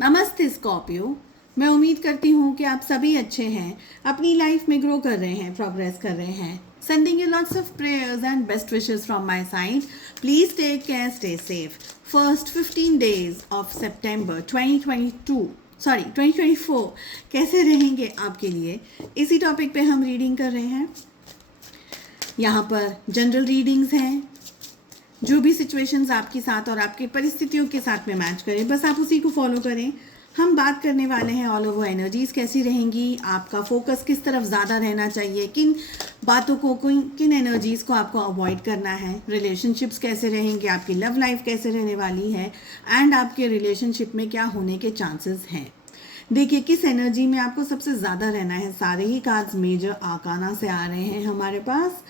नमस्ते स्कॉर्पियो। मैं उम्मीद करती हूँ कि आप सभी अच्छे हैं, अपनी लाइफ में ग्रो कर रहे हैं, प्रोग्रेस कर रहे हैं। Sending you lots of prayers and best wishes from my side. Please take care, stay safe. First 15 days of September 2022, sorry 2024 कैसे रहेंगे आपके लिए, इसी टॉपिक पे हम रीडिंग कर रहे हैं। यहाँ पर जनरल रीडिंग्स हैं, जो भी सिचुएशंस आपके साथ और आपकी परिस्थितियों के साथ में मैच करें, बस आप उसी को फॉलो करें। हम बात करने वाले हैं ऑल ओवर एनर्जीज कैसी रहेंगी, आपका फोकस किस तरफ ज़्यादा रहना चाहिए, किन बातों को, किन एनर्जीज को आपको अवॉइड करना है, रिलेशनशिप्स कैसे रहेंगे, आपकी लव लाइफ कैसे रहने वाली है, एंड आपके रिलेशनशिप में क्या होने के चांसेस हैं। देखिए किस एनर्जी में आपको सबसे ज़्यादा रहना है। सारे ही कार्ड्स मेजर आकाना से आ रहे हैं हमारे पास।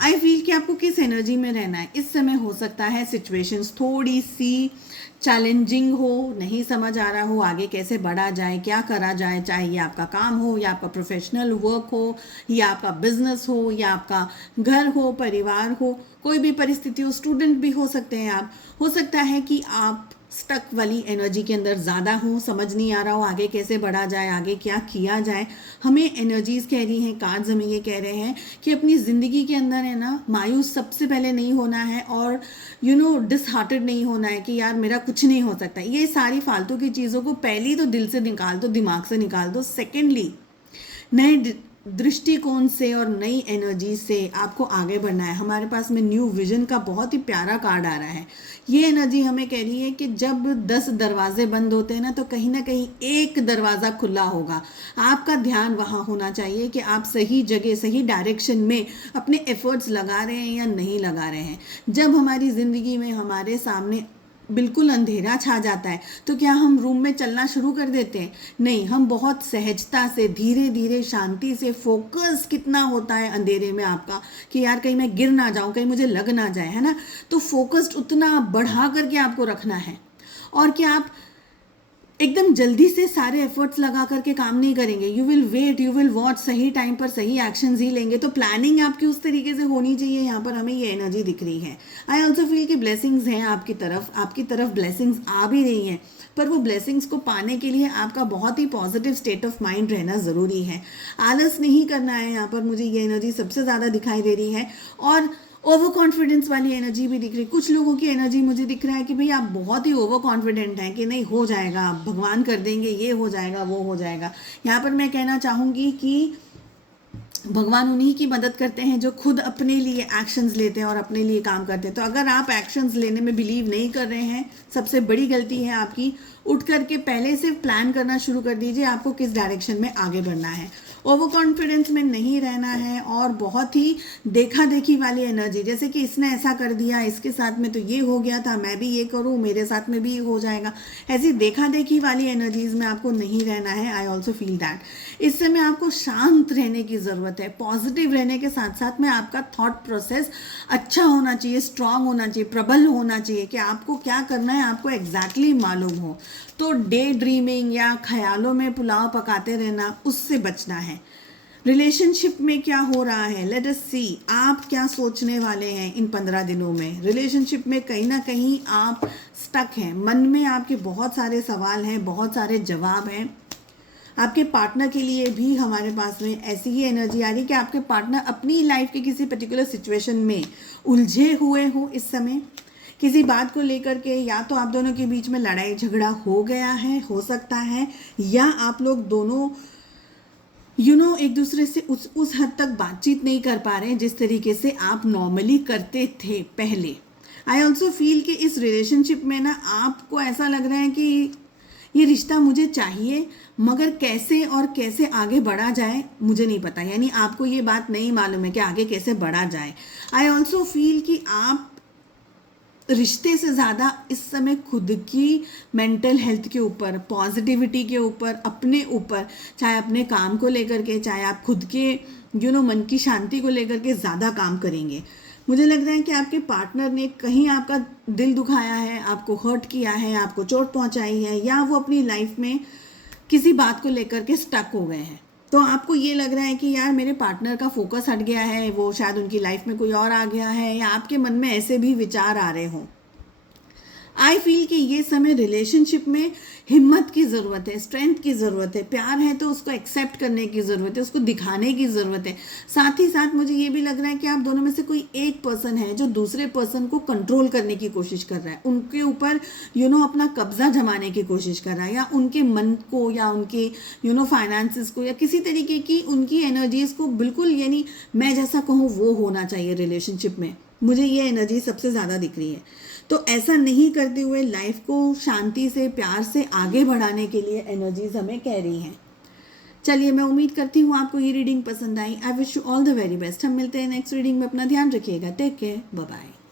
आई फील कि आपको किस एनर्जी में रहना है। इस समय हो सकता है सिचुएशंस थोड़ी सी चैलेंजिंग हो, नहीं समझ आ रहा हो आगे कैसे बढ़ा जाए, क्या करा जाए, चाहे ये आपका काम हो या आपका प्रोफेशनल वर्क हो या आपका बिजनेस हो या आपका घर हो, परिवार हो, कोई भी परिस्थिति हो, स्टूडेंट भी हो सकते हैं आप। हो सकता है कि आप स्टक वाली एनर्जी के अंदर ज़्यादा हो, समझ नहीं आ रहा हो आगे कैसे बढ़ा जाए, आगे क्या किया जाए। हमें एनर्जीज कह रही हैं, कार्ड्स हमें ये कह रहे हैं कि अपनी ज़िंदगी के अंदर है ना, मायूस सबसे पहले नहीं होना है और डिसहार्टेड नहीं होना है कि यार मेरा कुछ नहीं हो सकता। ये सारी फालतू की चीज़ों को पहली तो दिल से निकाल दो, दिमाग से निकाल दो। सेकेंडली नए दृष्टिकोण से और नई एनर्जी से आपको आगे बढ़ना है। हमारे पास में न्यू विजन का बहुत ही प्यारा कार्ड आ रहा है। ये एनर्जी हमें कह रही है कि जब 10 दरवाजे बंद होते हैं ना, तो कहीं ना कहीं एक दरवाज़ा खुला होगा। आपका ध्यान वहाँ होना चाहिए कि आप सही जगह, सही डायरेक्शन में अपने एफर्ट्स लगा रहे हैं या नहीं लगा रहे हैं। जब हमारी ज़िंदगी में हमारे सामने बिल्कुल अंधेरा छा जाता है तो क्या हम रूम में चलना शुरू कर देते हैं? नहीं, हम बहुत सहजता से, धीरे धीरे, शांति से, फोकस कितना होता है अंधेरे में आपका कि यार कहीं मैं गिर ना जाऊं, कहीं मुझे लग ना जाए, है ना। तो फोकस्ड उतना बढ़ा करके आपको रखना है। और क्या आप एकदम जल्दी से सारे एफर्ट्स लगा करके काम नहीं करेंगे। You will wait, you will watch, सही टाइम पर सही एक्शंस ही लेंगे। तो प्लानिंग आपकी उस तरीके से होनी चाहिए। यहाँ पर हमें ये एनर्जी दिख रही है। आई ऑल्सो फील कि ब्लेसिंग्स हैं आपकी तरफ ब्लेसिंग्स आ भी रही हैं, पर वो ब्लेसिंग्स को पाने के लिए आपका बहुत ही पॉजिटिव स्टेट ऑफ माइंड रहना ज़रूरी है। आलस नहीं करना है। यहाँ पर मुझे ये एनर्जी सबसे ज़्यादा दिखाई दे रही है। और ओवर कॉन्फिडेंस वाली एनर्जी भी दिख रही। कुछ लोगों की एनर्जी मुझे दिख रहा है कि भाई आप बहुत ही ओवर कॉन्फिडेंट हैं कि नहीं हो जाएगा, भगवान कर देंगे, ये हो जाएगा, वो हो जाएगा। यहाँ पर मैं कहना चाहूँगी कि भगवान उन्हीं की मदद करते हैं जो खुद अपने लिए एक्शंस लेते हैं और अपने लिए काम करते हैं। तो अगर आप एक्शंस लेने में बिलीव नहीं कर रहे हैं, सबसे बड़ी गलती है आपकी। उठ करके पहले से प्लान करना शुरू कर दीजिए आपको किस डायरेक्शन में आगे बढ़ना है। ओवर कॉन्फिडेंस में नहीं रहना है और बहुत ही देखा देखी वाली एनर्जी, जैसे कि इसने ऐसा कर दिया, इसके साथ में तो ये हो गया था, मैं भी ये करूँ, मेरे साथ में भी हो जाएगा, ऐसी देखा देखी वाली एनर्जीज में आपको नहीं रहना है। आई ऑल्सो फील दैट इस समय आपको शांत रहने की ज़रूरत है। पॉजिटिव रहने के साथ साथ में आपका थॉट प्रोसेस अच्छा होना चाहिए, स्ट्रांग होना चाहिए, प्रबल होना चाहिए कि आपको क्या करना है आपको एग्जैक्टली मालूम हो। तो डे ड्रीमिंग या ख्यालों में पुलाव पकाते रहना, उससे बचना है। रिलेशनशिप में क्या हो रहा है, लेट अस सी आप क्या सोचने वाले हैं इन 15 दिनों में। रिलेशनशिप में कहीं ना कहीं आप स्टक हैं, मन में आपके बहुत सारे सवाल हैं, बहुत सारे जवाब हैं। आपके पार्टनर के लिए भी हमारे पास में ऐसी ही एनर्जी आ रही है कि आपके पार्टनर अपनी लाइफ के किसी पर्टिकुलर सिचुएशन में उलझे हुए हो इस समय, किसी बात को लेकर के। या तो आप दोनों के बीच में लड़ाई झगड़ा हो गया है, हो सकता है, या आप लोग दोनों एक दूसरे से उस हद तक बातचीत नहीं कर पा रहे हैं जिस तरीके से आप नॉर्मली करते थे पहले। आई ऑल्सो फील कि इस रिलेशनशिप में ना आपको ऐसा लग रहा है कि ये रिश्ता मुझे चाहिए, मगर कैसे और कैसे आगे बढ़ा जाए मुझे नहीं पता। यानी आपको ये बात नहीं मालूम है कि आगे कैसे बढ़ा जाए। आई ऑल्सो फील कि आप रिश्ते से ज़्यादा इस समय खुद की मेंटल हेल्थ के ऊपर, पॉजिटिविटी के ऊपर, अपने ऊपर, चाहे अपने काम को लेकर के, चाहे आप खुद के मन की शांति को लेकर के ज़्यादा काम करेंगे। मुझे लग रहा है कि आपके पार्टनर ने कहीं आपका दिल दुखाया है, आपको हर्ट किया है, आपको चोट पहुंचाई है, या वो अपनी लाइफ में किसी बात को लेकर के स्टक हो गए हैं। तो आपको ये लग रहा है कि यार मेरे पार्टनर का फोकस हट गया है, वो शायद उनकी लाइफ में कोई और आ गया है, या आपके मन में ऐसे भी विचार आ रहे हों। आई फील कि ये समय रिलेशनशिप में हिम्मत की ज़रूरत है, स्ट्रेंथ की ज़रूरत है। प्यार है तो उसको एक्सेप्ट करने की ज़रूरत है, उसको दिखाने की ज़रूरत है। साथ ही साथ मुझे ये भी लग रहा है कि आप दोनों में से कोई एक पर्सन है जो दूसरे पर्सन को कंट्रोल करने की कोशिश कर रहा है, उनके ऊपर अपना कब्जा जमाने की कोशिश कर रहा है, या उनके मन को या उनके फाइनेंसिस को या किसी तरीके की उनकी एनर्जीज़ को बिल्कुल, यानी मैं जैसा कहूँ वो होना चाहिए रिलेशनशिप में। मुझे ये एनर्जी सबसे ज़्यादा दिख रही है। तो ऐसा नहीं करते हुए लाइफ को शांति से, प्यार से आगे बढ़ाने के लिए एनर्जीज हमें कह रही हैं। चलिए, मैं उम्मीद करती हूँ आपको ये रीडिंग पसंद आई। I wish you all the very best. हम मिलते हैं नेक्स्ट रीडिंग में। अपना ध्यान रखिएगा। Take care. Bye bye.